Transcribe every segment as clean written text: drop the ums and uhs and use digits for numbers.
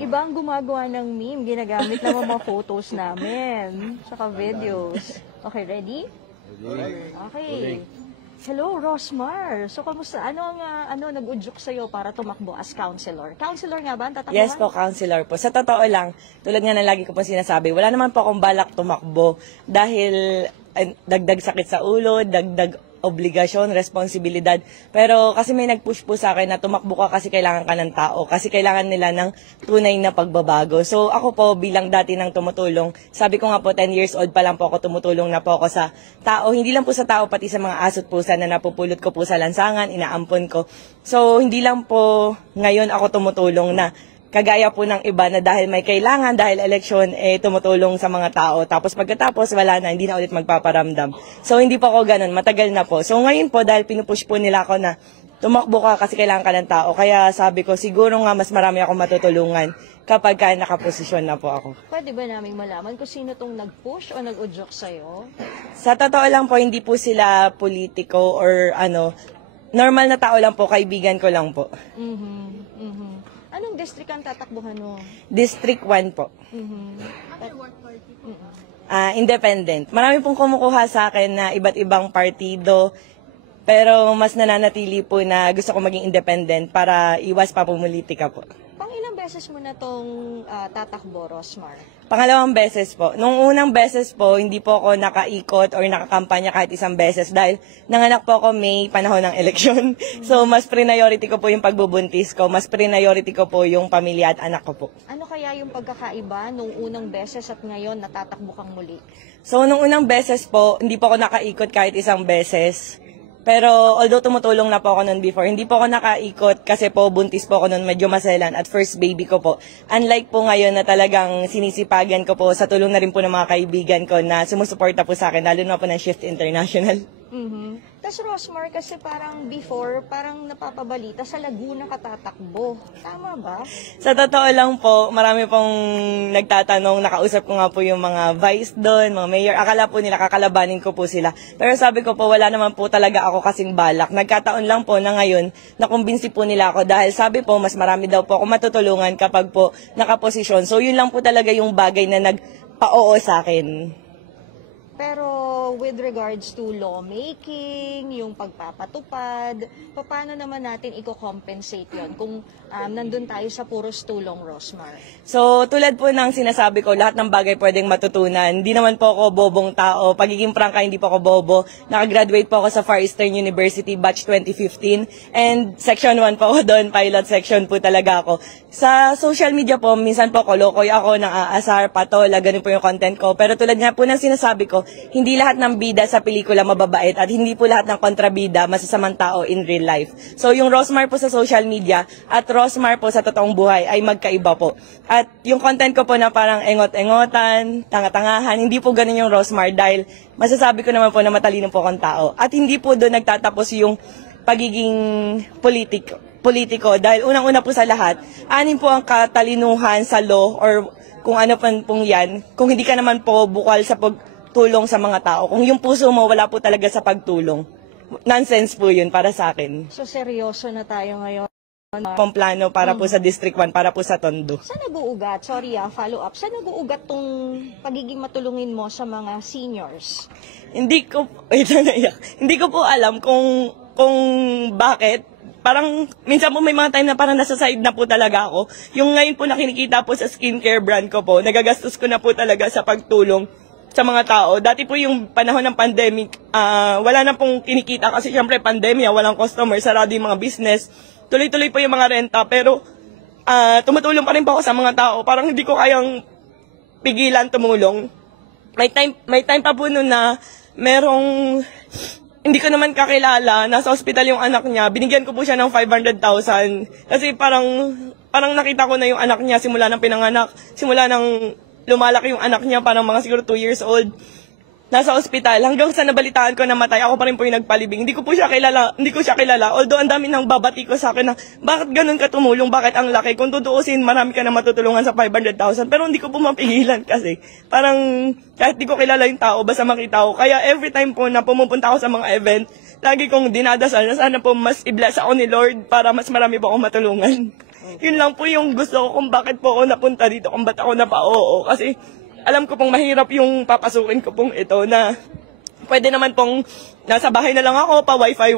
Ibang gumagawa ng meme, ginagamit lang ang mga photos namin, saka videos. Okay, ready? Okay. Hello, Rosmar. So, kamusta? Ano nag-udyok sa'yo para tumakbo as counselor? Counselor nga ba ang tatakbuhan? Yes po, counselor po. Sa totoo lang, tulad nga na lagi ko po sinasabi, wala naman po akong balak tumakbo dahil dagdag sakit sa ulo, dagdag obligasyon, responsibilidad. Pero kasi may nag-push po sa akin na tumakbo ka kasi kailangan ka ng tao, kasi kailangan nila ng tunay na pagbabago. So ako po bilang dati nang tumutulong, sabi ko nga po 10 years old pa lang po ako tumutulong na po ako sa tao, hindi lang po sa tao pati sa mga aso't pusa na napupulot ko po sa lansangan, inaampon ko. So hindi lang po ngayon ako tumutulong na kagaya po ng iba na dahil may kailangan, dahil eleksyon, tumutulong sa mga tao. Tapos pagkatapos, wala na, hindi na ulit magpaparamdam. So, hindi po ako ganun, matagal na po. So, ngayon po, dahil pinupush po nila ako na tumakbo ka kasi kailangan ka ng tao. Kaya sabi ko, siguro nga mas marami akong matutulungan kapag ka nakaposisyon na po ako. Pwede ba naming malaman kung sino tong nag-push o nag-udyok sa'yo? Sa totoo lang po, hindi po sila politiko or normal na tao lang po, kaibigan ko lang po. Anong district ang tatakbuhan mo? District 1 po. Under what party? Independent. Marami pong kumukuha sa akin na iba't ibang partido, pero mas nananatili po na gusto ko maging independent para iwas pa pumulitika po. Pang-ilang beses mo na tong tatakbo, Rosmar? Pangalawang beses po. Nung unang beses po, hindi po ako nakaikot or nakakampanya kahit isang beses dahil nanganak po ako May, panahon ng eleksyon. So, mas priority ko po yung pagbubuntis ko, mas priority ko po yung pamilya at anak ko po. Ano kaya yung pagkakaiba nung unang beses at ngayon natatakbo kang muli? So, nung unang beses po, hindi po ako nakaikot kahit isang beses. Pero although tumutulong na po ako noon before, hindi po ako nakaikot kasi po buntis po ako noon, medyo maselan at first baby ko po. Unlike po ngayon na talagang sinisipagan ko po sa tulong na rin po ng mga kaibigan ko na sumusuporta po sa akin, lalo na po ng Shift International. Tapos Rosmar, kasi parang before, parang napapabalita sa Laguna ka tatakbo. Tama ba? Sa totoo lang po, marami pong nagtatanong, nakausap ko nga po yung mga vice doon, mga mayor, akala po nila kakalabanin ko po sila. Pero sabi ko po, wala naman po talaga ako kasing balak. Nagkataon lang po na ngayon, nakumbinsi po nila ako dahil sabi po, mas marami daw po ako matutulungan kapag po nakaposisyon. So yun lang po talaga yung bagay na nagpa-oo sa akin. Pero with regards to lawmaking, yung pagpapatupad, paano naman natin i-compensate yon kung nandun tayo sa puros tulong, Rosmar? So, tulad po ng sinasabi ko, lahat ng bagay pwedeng matutunan. Hindi naman po ako bobong tao. Pagiging prangka, hindi po ako bobo. Nakagraduate po ako sa Far Eastern University, batch 2015. And section 1 po ako doon, pilot section po talaga ako. Sa social media po, minsan po kolokoy ako, nang-aasar, patola, ganun po yung content ko. Pero tulad nga po ng sinasabi ko, hindi lahat ng bida sa pelikula mababait at hindi po lahat ng kontrabida masasamang tao in real life. So yung Rosmar po sa social media at Rosmar po sa totoong buhay ay magkaiba po. At yung content ko po na parang engot-engotan, tanga-tangahan, hindi po ganun yung Rosmar dahil masasabi ko naman po na matalino po akong tao. At hindi po doon nagtatapos yung pagiging politiko dahil unang-una po sa lahat, anin po ang katalinuhan sa law or kung ano pong yan, kung hindi ka naman po bukal sa pagtulong sa mga tao. Kung yung puso mo wala po talaga sa pagtulong, nonsense po yun para sa akin. So seryoso na tayo ngayon. Pong plano para po sa District 1, para po sa Tondo. Saan nag-uugat? Sorry follow up. Saan nag-uugat tong pagiging matulungin mo sa mga seniors? Hindi ko po alam kung bakit. Parang minsan po may mga time na parang nasa side na po talaga ako. Yung ngayon po na kinikita po sa skincare brand ko po, nagagastos ko na po talaga sa pagtulong sa mga tao. Dati po yung panahon ng pandemic, wala na pong kinikita kasi syempre pandemya, walang customer, sarado yung mga business. Tuloy-tuloy po yung mga renta pero tumutulong pa rin po ako sa mga tao. Parang hindi ko kayang pigilan tumulong. May time pa po noon na merong hindi ko naman kakilala, nasa ospital yung anak niya, binigyan ko po siya ng 500,000 kasi parang nakita ko na yung anak niya simula ng pinanganak, simula ng lumalaki yung anak niya, parang mga siguro 2 years old, nasa ospital, hanggang sa nabalitaan ko na matay, ako pa rin po yung nagpalibing. Hindi ko siya kilala, although ang dami nang babati ko sa akin na, bakit ganun ka tumulong, bakit ang laki? Kung tutuusin, marami ka na matutulungan sa 500,000, pero hindi ko po mapigilan kasi, parang, kahit di ko kilala yung tao, basta makita ko. Kaya every time po na pumupunta ako sa mga event, lagi kong dinadasal na sana po mas i-bless ako ni Lord para mas marami po akong matulungan. Yun lang po yung gusto ko kung bakit po ako napunta dito, kung ba't ako napa-oo. Kasi alam ko pong mahirap yung papasukin ko pong ito na pwede naman pong nasa bahay na lang ako, pa wifi,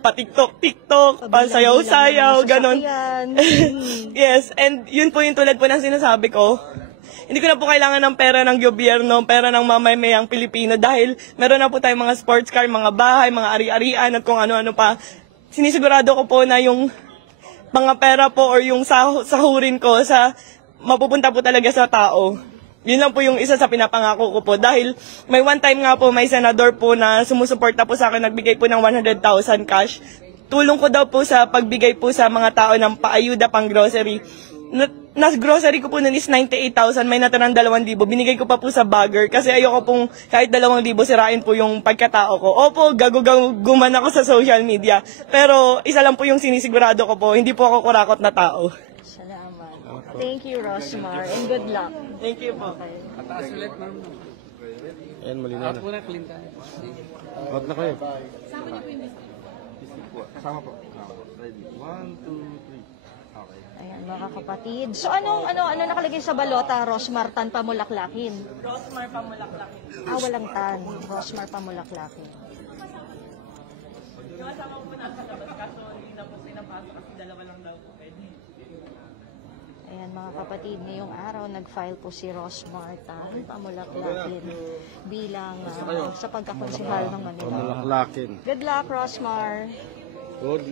pa TikTok, pa sayaw-sayaw, ganon. Yes, and yun po yung tulad po ng sinasabi ko. Hindi ko na po kailangan ng pera ng gobyerno, pera ng mamamayang Pilipino dahil meron na po tayong mga sports car, mga bahay, mga ari-arian at kung ano-ano pa. Sinisigurado ko po na yung mga pera po or yung sahurin ko sa mapupunta po talaga sa tao. Yun lang po yung isa sa pinapangako ko po. Dahil may one time nga po, may senador po na sumusuporta po sa akin, nagbigay po ng 100,000 cash. Tulong ko daw po sa pagbigay po sa mga tao ng paayuda pang grocery. Grocery ko po nun is 98,000, may natirang 2,000. Binigay ko pa po sa bagger kasi ayoko pong kahit 2,000 sirain po yung pagkatao ko. Opo, gaguman ako sa social media. Pero isa lang po yung sinisigurado ko po, hindi po ako kurakot na tao. Salamat. Thank you, Rosmar, and good luck. Thank you po. Pataas ulit, ma'am. Ayan, malinaw na. Muna, Clinton. Out na kayo. Kasama po. Ready. 1, 2, 3. Okay. Ayan, mga kapatid. So, ano nakalagay sa balota, Rosmar Tan Pamulaklakin? Rosmar Pamulaklakin. Walang tan. Rosmar Pamulaklakin. Yung asawa ko po nasa labas kaso hindi na po sinapasok kasi dalawa lang daw po pwede. Ayan, mga kapatid, ngayong araw nag-file po si Rosmar Tan Pamulaklakin bilang sa pagkakonsehal ng Manila. Pamulaklakin. Good luck, Rosmar. Good